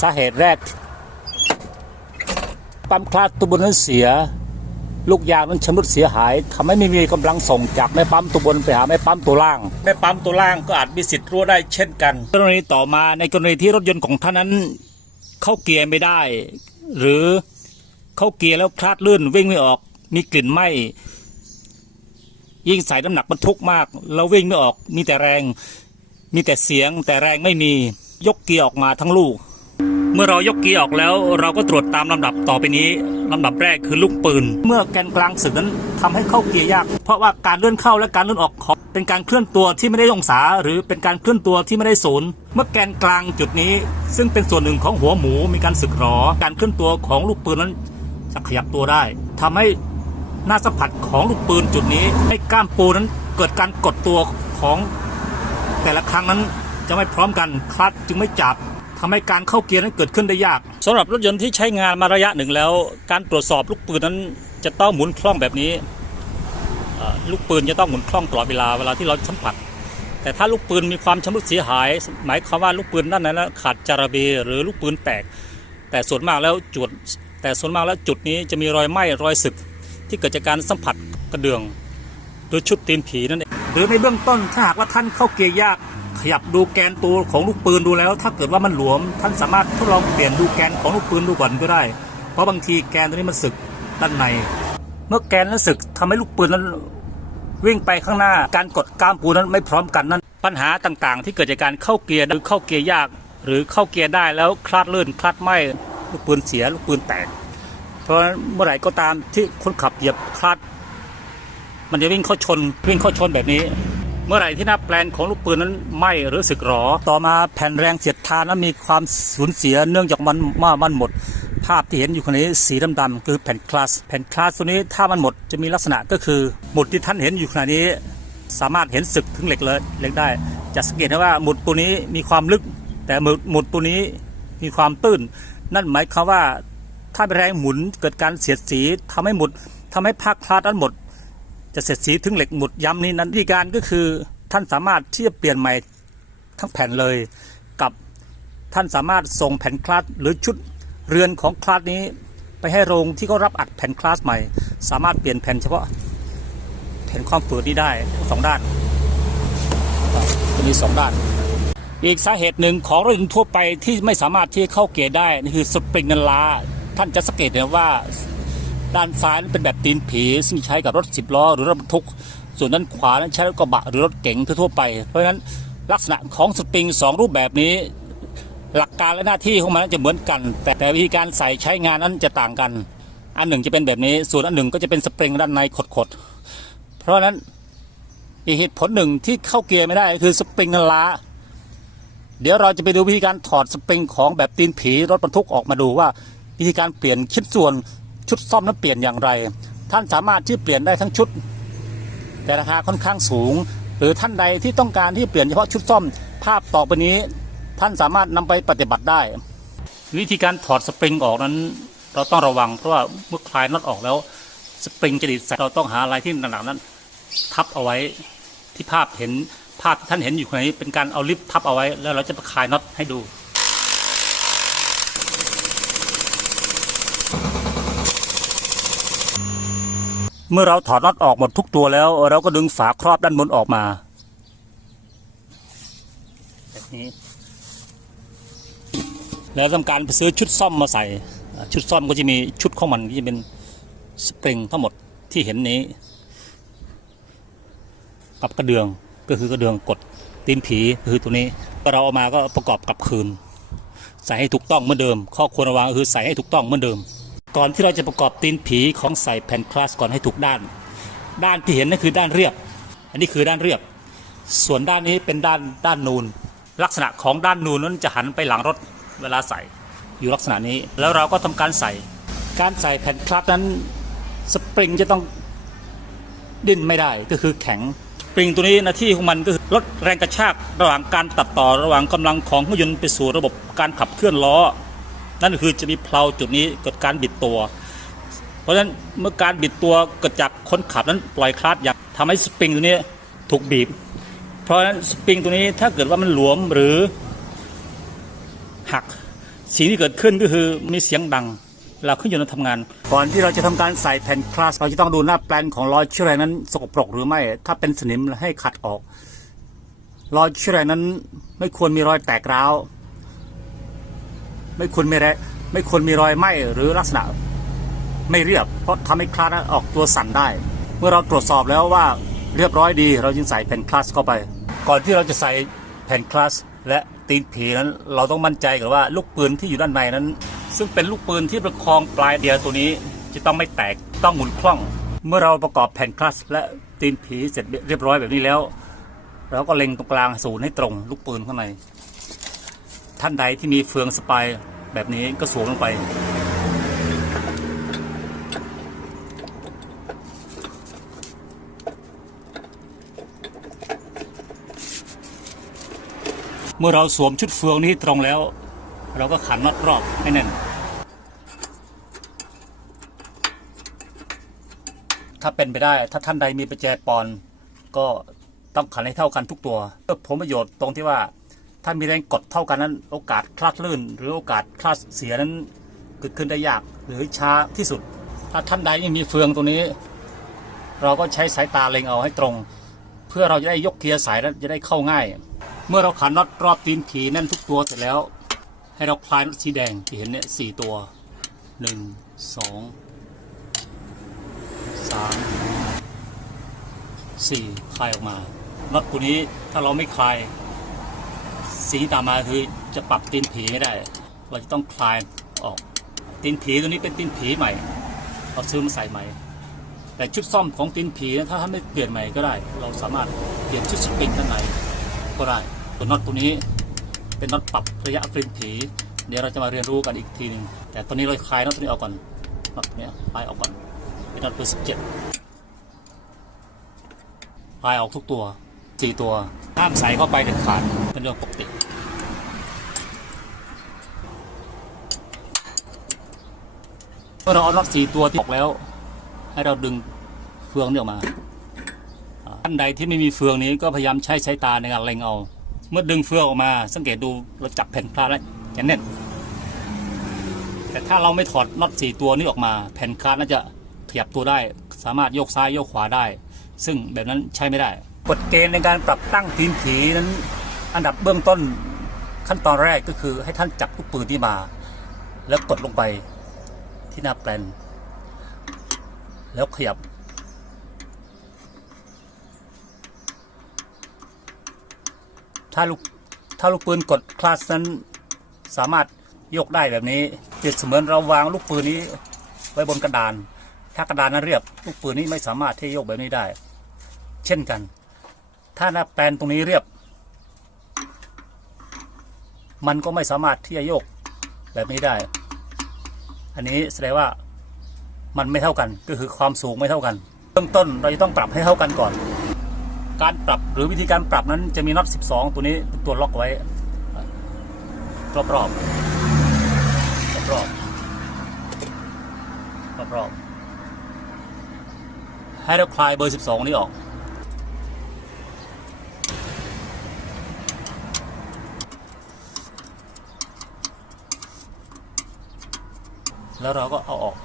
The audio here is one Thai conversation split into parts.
สาเหตุแรก ปั๊มคลาดตัวบนนั้นเสีย ลูกยางนั้นชำรุดเสียหายทำให้ไม่มีกำลังส่งจากแม่ปั๊มตัวบนไปหาแม่ปั๊มตัวล่าง แม่ปั๊มตัวล่างก็อาจมีสิทธิ์รั่วได้เช่นกันกรณีต่อมาในกรณีที่รถยนต์ของท่านนั้น เข้าเกียร์ไม่ได้ หรือเข้าเกียร์แล้วคลาดลื่นวิ่งไม่ออก มีกลิ่นไหม้ยิ่งใส่น้ำหนักบรรทุกมากแล้ววิ่งไม่ออกมีแต่แรง มีแต่เสียงแต่แรงไม่มียกเกียร์ออกมาทั้งลูก เมื่อเรายกเกียร์ออกแล้วเราก็ตรวจตามลำดับต่อไปนี้ลำดับแรกคือลูกปืน เมื่อแกนกลางสึกนั้นทำให้เข้าเกียร์ยาก เพราะว่าการเลื่อนเข้าและการเลื่อนออกของเป็นการเคลื่อนตัวที่ไม่ได้องศา หรือเป็นการเคลื่อนตัวที่ไม่ได้ศูนย์เมื่อแกนกลางจุดนี้ ซึ่งเป็นส่วนหนึ่งของหัวหมูมีการสึกหรอ การเคลื่อนตัวของลูกปืนนั้นจะขยับตัวได้ทำให้หน้าสัมผัสของลูกปืนจุดนี้ ให้ก้ามปูนั้นเกิดการกดตัวของแต่ละครั้งนั้นจะไม่พร้อมกันคลัตจึงไม่จับ ทำให้การเข้าเกียร์นั้นเกิดขึ้นได้ยากสำหรับรถยนต์ที่ใช้งานมาระยะหนึ่งแล้ว การตรวจสอบลูกปืนนั้นจะต้องหมุนคล่องแบบนี้ลูกปืนจะต้องหมุนคล่องตลอดเวลาเวลาที่เราสัมผัส แต่ถ้าลูกปืนมีความชำรุดเสียหาย หมายความว่าลูกปืนด้านนั้นขาดจาระเบหรือลูกปืนแตก แต่ส่วนมากแล้วจุด แต่ส่วนมากแล้วจุดนี้จะมีรอยไหม้รอยสึก ที่เกิดจากการสัมผัสกระเดื่อง หรือชุดตีนผีนั่นเองหรือในเบื้องต้นถ้าหากว่าท่านเข้าเกียร์ยาก ขยับดูแกนตัวของลูกปืนดูแล้ว ถ้าเกิดว่ามันหลวม ท่านสามารถทดลองเปลี่ยนดูแกนของลูกปืนดูก่อนก็ได้ เพราะบางทีแกนตัวนี้มันสึกด้านใน เมื่อแกนนั้นสึกทำให้ลูกปืนนั้นวิ่งไปข้างหน้าการกดก้ามปูนั้นไม่พร้อมกันนั้น ปัญหาต่างๆ ที่เกิดจากการเข้าเกียร์หรือเข้าเกียร์ยาก หรือเข้าเกียร์ได้แล้วคลาดลื่นคลาดไหมลูกปืนเสียลูกปืนแตก เพราะเมื่อไหร่ก็ตามที่คนขับเหยียบคลัตช์มันจะวิ่งเข้าชนวิ่งเข้าชนแบบนี้ เมื่อไหร่ที่หน้าแปลนของลูกปืนนั้นไหมหรือสึกหรอ ต่อมาแผ่นแรงเสียดทานนั้นมีความสูญเสียเนื่องจากมันว่ามันหมด ภาพที่เห็นอยู่คนนี้สีดำๆคือแผ่นคลาส แผ่นคลาสตัวนี้ถ้ามันหมดจะมีลักษณะก็คือหมุดที่ท่านเห็นอยู่ขณะนี้ สามารถเห็นสึกถึงเหล็กเลยเหล็กได้ จะสังเกตได้ว่าหมุดตัวนี้มีความลึก แต่หมุดหมุดตัวนี้มีความตื้น นั่นหมายความว่าถ้าเป็นแรงหมุนเกิดการเสียดสีทำให้หมุดทำให้ภาคคลาดนั้นหมด จะเสียดสีถึงเหล็กหมุดย้ำนี้นั้นวิธีการก็คือท่านสามารถที่จะเปลี่ยนใหม่ทั้งแผ่นเลยกับท่านสามารถส่งแผ่นคลาดหรือชุดเรือนของคลาดนี้ไปให้โรงที่เขารับอัดแผ่นคลาสใหม่ สามารถเปลี่ยนแผ่นเฉพาะแผ่นความฝืดนี้ได้ทั้งสองด้านจะมีสองด้าน อีกสาเหตุหนึ่งของรถยนต์ทั่วไปที่ไม่สามารถที่เข้าเกียร์ได้นี่คือสปริงนันลาท่านจะสังเกตเห็นว่า ด้านซ้ายนั้นเป็นแบบตีนผีซึ่งใช้กับรถสิบล้อหรือรถบรรทุก ส่วนด้านขวานั้นใช้รถกระบะหรือรถเก๋งทั่วไป เพราะฉะนั้นลักษณะของสปริงสองรูปแบบนี้ หลักการและหน้าที่ของมันจะเหมือนกัน แต่แต่วิธีการใส่ใช้งานนั้นจะต่างกัน อันหนึ่งจะเป็นแบบนี้ ส่วนอันหนึ่งก็จะเป็นสปริงด้านในขดๆ เพราะฉะนั้นอีกเหตุผลหนึ่งที่เข้าเกียร์ไม่ได้คือสปริงนันล้าเดี๋ยวเราจะไปดูวิธีการถอดสปริงของแบบตีนผีรถบรรทุกออกมาดูว่าวิธีการเปลี่ยนชิ้นส่วน ชุดซ่อมนั้นเปลี่ยนอย่างไร ท่านสามารถที่เปลี่ยนได้ทั้งชุด แต่ราคาค่อนข้างสูง หรือท่านใดที่ต้องการที่เปลี่ยนเฉพาะชุดซ่อมภาพต่อไปนี้ ท่านสามารถนำไปปฏิบัติได้ วิธีการถอดสปริงออกนั้น เราต้องระวังเพราะว่าเมื่อคลายน็อตออกแล้ว สปริงจะดีดใส่เราต้องหาอะไรที่หนักๆนั้น ทับเอาไว้ที่ภาพเห็นภาพที่ท่านเห็นอยู่ในนี้เป็นการเอาลิฟต์ทับเอาไว้แล้วเราจะคลายน็อตให้ดู เมื่อเราถอดน็อตออกหมดทุกตัวแล้ว เราก็ดึงฝาครอบด้านบนออกมาแบบนี้ แล้วทำการไปซื้อชุดซ่อมมาใส่ ชุดซ่อมก็จะมีชุดของมันก็จะเป็นสปริงทั้งหมดที่เห็นนี้ กับกระเดืองก็คือกระเดืองกดตีนผีคือตัวนี้เราเอามาก็ประกอบกลับคืน ใส่ให้ถูกต้องเหมือนเดิม ข้อควรระวังคือใส่ให้ถูกต้องเหมือนเดิม ก่อนที่เราจะประกอบตีนผีของใส่แผ่นคลาสก่อนให้ถูกด้าน ด้านที่เห็นนั่นคือด้านเรียบ อันนี้คือด้านเรียบ ส่วนด้านนี้เป็นด้านด้านนูน ลักษณะของด้านนูนนั้นจะหันไปหลังรถเวลาใส่อยู่ลักษณะนี้ แล้วเราก็ทำการใส่ การใส่แผ่นคลัตช์นั้นสปริงจะต้องดิ้นไม่ได้ก็คือแข็งสปริงตัวนี้หน้าที่ของมันก็คือลดแรงกระชากระหว่างการตัดต่อระหว่างกำลังของเครื่องยนต์ไปสู่ระบบการขับเคลื่อนล้อ นั่นคือจะมีเพลาจุดนี้เกิดการบิดตัว เพราะฉะนั้นเมื่อการบิดตัวเกิดจากคนขับนั้นปล่อยคลัตช์อย่างทำให้สปริงตัวนี้ถูกบีบ เพราะฉะนั้นสปริงตัวนี้ถ้าเกิดว่ามันหลวมหรือหักสิ่งที่เกิดขึ้นก็คือมีเสียงดังเราขึ้นอยู่ในทำงาน ก่อนที่เราจะทำการใส่แผ่นคลาสเราจะต้องดูหน้าแปลนของรอยเชื้อแรงนั้นสกปรกหรือไม่ ถ้าเป็นสนิมให้ขัดออกรอยเชื้อแรงนั้นไม่ควรมีรอยแตกร้าว ไม่ควรมีแรไม่ควรมีรอยไหม้หรือลักษณะไม่เรียบ เพราะทำให้คลาสออกตัวสั่นได้ เมื่อเราตรวจสอบแล้วว่าเรียบร้อยดี เราจึงใส่แผ่นคลาสเข้าไป ก่อนที่เราจะใส่แผ่นคลาสและตีนผีนั้นเราต้องมั่นใจก่อนว่าลูกปืนที่อยู่ด้านในนั้น ซึ่งเป็นลูกปืนที่ประคองปลายเดียวตัวนี้ จะต้องไม่แตกต้องหมุนคล่อง เมื่อเราประกอบแผ่นคลาสและตีนผีเสร็จเรียบร้อยแบบนี้แล้วเราก็เล็งตรงกลางศูนย์ให้ตรงลูกปืนข้างใน ท่านใดที่มีเฟืองสปายแบบนี้ก็สวมลงไป เมื่อเราสวมชุดเฟืองนี้ตรงแล้ว เราก็ขันน็อตรอบให้แน่น ถ้าเป็นไปได้ ถ้าท่านใดมีประแจปอนก็ต้องขันให้เท่ากันทุกตัว เพื่อผลประโยชน์ตรงที่ว่า ถ้ามีแรงกดเท่ากันนั้น โอกาสคลาดลื่น หรือโอกาสคลาดเสียนั้นเกิดขึ้นได้ยากหรือช้าที่สุด ถ้าท่านใดยังมีเฟืองตรงนี้ เราก็ใช้สายตาเล็งเอาให้ตรง เพื่อเราจะได้ยกเกียร์สายนั้นจะได้เข้าง่าย เมื่อเราขันน็อตรอบตีนผีแน่นทุกตัวเสร็จแล้ว ให้เราคลายน็อตสีแดงที่เห็นเนี่ยสี่ตัวหนึ่งสองสามสี่คลายออกมาน็อตตัวนี้ถ้าเราไม่คลาย สิ่งที่ตามมาคือจะปรับตีนผีไม่ได้ เราจะต้องคลายออกตีนผีตัวนี้เป็นตีนผีใหม่เราซื้อมาใส่ใหม่ แต่ชุดซ่อมของตีนผีนะถ้าท่านไม่เปลี่ยนใหม่ก็ได้ เราสามารถเปลี่ยนชุดสปริงด้านในก็ได้ตัวน็อตตัวนี้เป็นน็อตปรับระยะตีนผีเดี๋ยวเราจะมาเรียนรู้กันอีกทีหนึ่งแต่ตอนนี้เราคลายน็อตตัวนี้ออกก่อนน็อตนี้คลายออกก่อนเป็นน็อตเบอร์สิบเจ็ดคลายออกทุกตัว สี่ตัวห้ามใส่เข้าไปเด็ดขาดเป็นเรื่องปกติเมื่อเราเอาน็อตสี่ตัวที่ออกแล้ว ให้เราดึงเฟืองนี่ออกมาท่านใดที่ไม่มีเฟืองนี้ก็พยายามใช้สายตาในการเล็งเอา เมื่อดึงเฟืองออกมา สังเกตดูเราจับแผ่นคลาสแล้วจะแน่นแต่ถ้าเราไม่ถอดน็อตสี่ตัวนี้ออกมา แผ่นคลาสน่าจะขยับตัวได้ สามารถโยกซ้ายโยกขวาได้ ซึ่งแบบนั้นใช้ไม่ได้ กฎเกณฑ์ในการปรับตั้งทีมผีนั้น อันดับเบื้องต้นขั้นตอนแรกก็คือให้ท่านจับลูกปืนที่มา แล้วกดลงไปที่หน้าแปลน แล้วขยับ ถ้าลูกถ้าลูกปืนกดคลาสนั้นสามารถยกได้แบบนี้เปรียบเสมือนเราวางลูกปืนนี้ไว้บนกระดาน ถ้ากระดานนั้นเรียบ ลูกปืนนี้ไม่สามารถที่จะยกแบบนี้ได้ เช่นกัน ถ้าหน้าแปลนตรงนี้เรียบ มันก็ไม่สามารถที่จะโยกแบบนี้ได้ อันนี้แสดงว่ามันไม่เท่ากันก็คือความสูงไม่เท่ากันเบื้องต้นเราจะต้องปรับให้เท่ากันก่อน การปรับหรือวิธีการปรับนั้นจะมีน็อต 12 ตัวนี้เป็นตัวล็อกไว้ รอบๆรอบๆรอบๆรอบๆให้เราคลายเบอร์ 12 นี้ออก แล้วเราก็เอาออก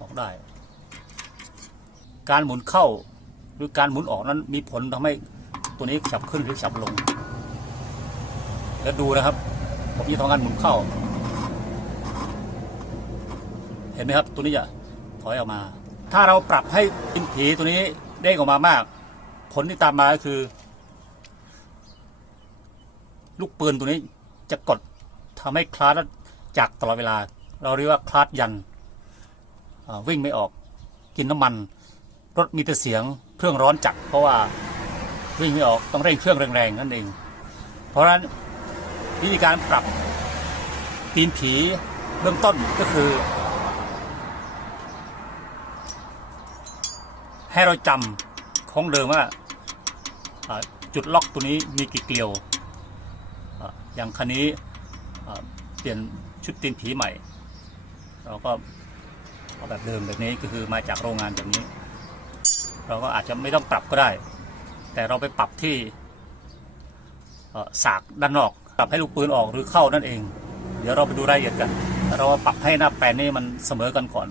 ออกได้ การหมุนเข้าหรือการหมุนออกนั้นมีผลทำให้ตัวนี้ฉับขึ้นหรือฉับลง แล้วดูนะครับ ผมจะทำการหมุนเข้า เห็นไหมครับ ตัวนี้จะถอยออกมา ถ้าเราปรับให้ดินผีตัวนี้เด้งออกมามาก ผลที่ตามมาก็คือ ลูกปืนตัวนี้จะกดทำให้คลาสจากตลอดเวลา เราเรียกว่าคลาสยันวิ่งไม่ออกกินน้ำมัน รถมีแต่เสียงเครื่องร้อนจัดเพราะว่าวิ่งไม่ออกต้องเร่งเครื่องแรงๆนั่นเอง เพราะฉะนั้นวิธีการปรับตีนผีเบื้องต้นก็คือ ให้เราจำของเดิมว่าจุดล็อกตัวนี้มีกี่เกลียว อย่างคันนี้เปลี่ยนชุดตีนผีใหม่ เราก็เอาแบบเดิมแบบนี้ก็คือมาจากโรงงานแบบนี้ เราก็อาจจะไม่ต้องปรับก็ได้ แต่เราไปปรับที่สากด้านนอกปรับให้ลูกปืนออกหรือเข้านั่นเอง เดี๋ยวเราไปดูรายละเอียดกัน เราปรับให้หน้าแปลนนี่มันเสมอกันก่อน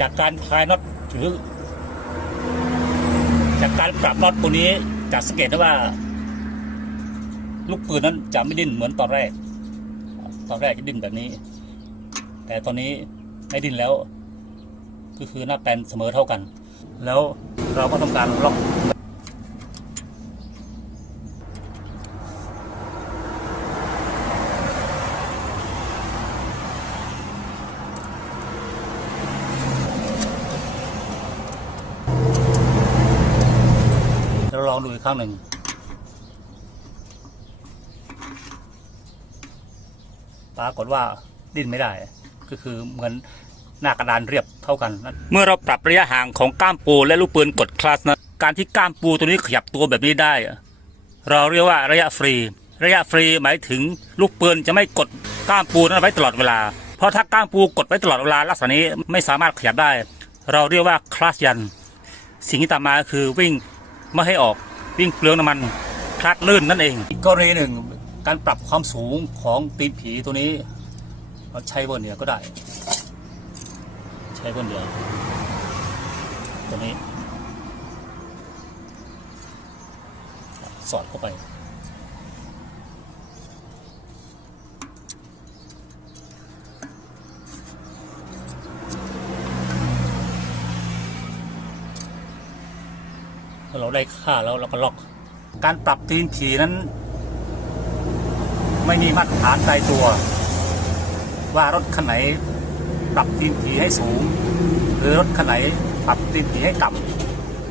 จากการคลายน็อตหรือจากการปรับน็อตตัวนี้จะสังเกตได้ว่า ลูกปืนนั้นจะไม่ดิ้นเหมือนตอนแรก ตอนแรกจะดิ้นแบบนี้ แต่ตอนนี้ไม่ดิ้นแล้ว ก็คือหน้าแปลนเสมอเท่ากัน แล้วเราก็ทำการล็อกเราลองดูอีกครั้งหนึ่ง ปรากฏว่าดิ้นไม่ได้ ก็คือเหมือนหน้ากระดานเรียบเท่ากัน เมื่อเราปรับระยะห่างของก้ามปูและลูกปืนกดคลัสนะการที่ก้ามปูตัวนี้ขยับตัวแบบนี้ได้ เราเรียกว่าระยะฟรี ระยะฟรีหมายถึงลูกปืนจะไม่กดก้ามปูนั้นไว้ตลอดเวลา เพราะถ้าก้ามปูกดไว้ตลอดเวลาลักษณะนี้ไม่สามารถขยับได้ เราเรียกว่าคลัสยัน สิ่งที่ตามมาคือวิ่งไม่ให้ออกวิ่งเปลืองน้ำมันคลาดลื่นนั่นเองอีกกรณีหนึ่ง การปรับความสูงของตีนผีตัวนี้เราใช้เบอร์เหนือก็ได้ ใช้เบอร์เหนือตัวนี้ สอดเข้าไปเราได้ค่าแล้วเราก็ล็อก การปรับตีนผีนั้น ไม่มีมาตรฐานตายตัว ว่ารถคันไหนปรับตีนผีให้สูง หรือรถคันไหนปรับตีนผีให้ต่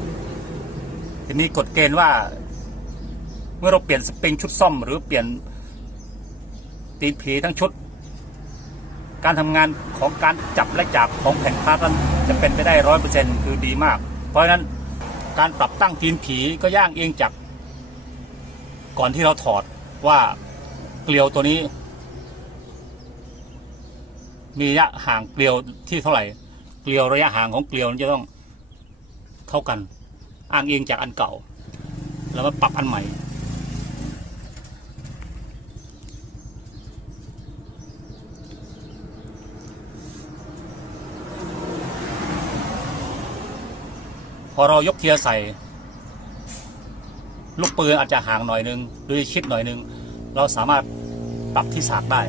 ำทีนี้กฎเกณฑ์ว่า เมื่อเราเปลี่ยนสปริงชุดซ่อม หรือเปลี่ยนตีนผีทั้งชุด การทำงานของการจับและจับของแผ่นพาร์ทนั้นจะเป็นไปได้ร้อยเปอร์เซ็นคือดีมาก เพราะฉะนั้นการปรับตั้งตีนผีก็ย่างเองจากก่อนที่เราถอดว่า เกลียวตัวนี้ มีระยะห่างเกลียวที่เท่าไหร่ เกลียวระยะห่างของเกลียวจะต้องเท่ากัน อ้างเองจากอันเก่า แล้วมาปรับอันใหม่ พอเรายกเทียร์ใส่ ลูกปืนอาจจะห่างหน่อยนึง หรือชิดหน่อยนึง เราสามารถปรับที่สากได้